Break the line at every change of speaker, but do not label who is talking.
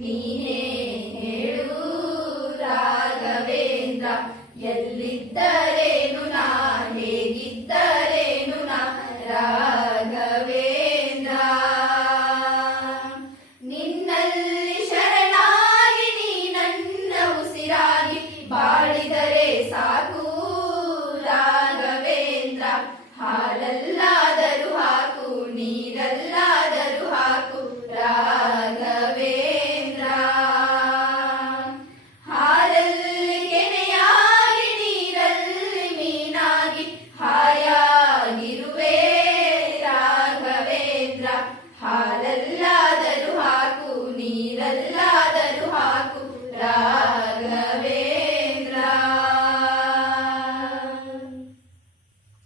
ನೀನೇ ಹೇಳು ರಾಘವೇಂದ್ರ ಎಲ್ಲಿದ್ದರೆ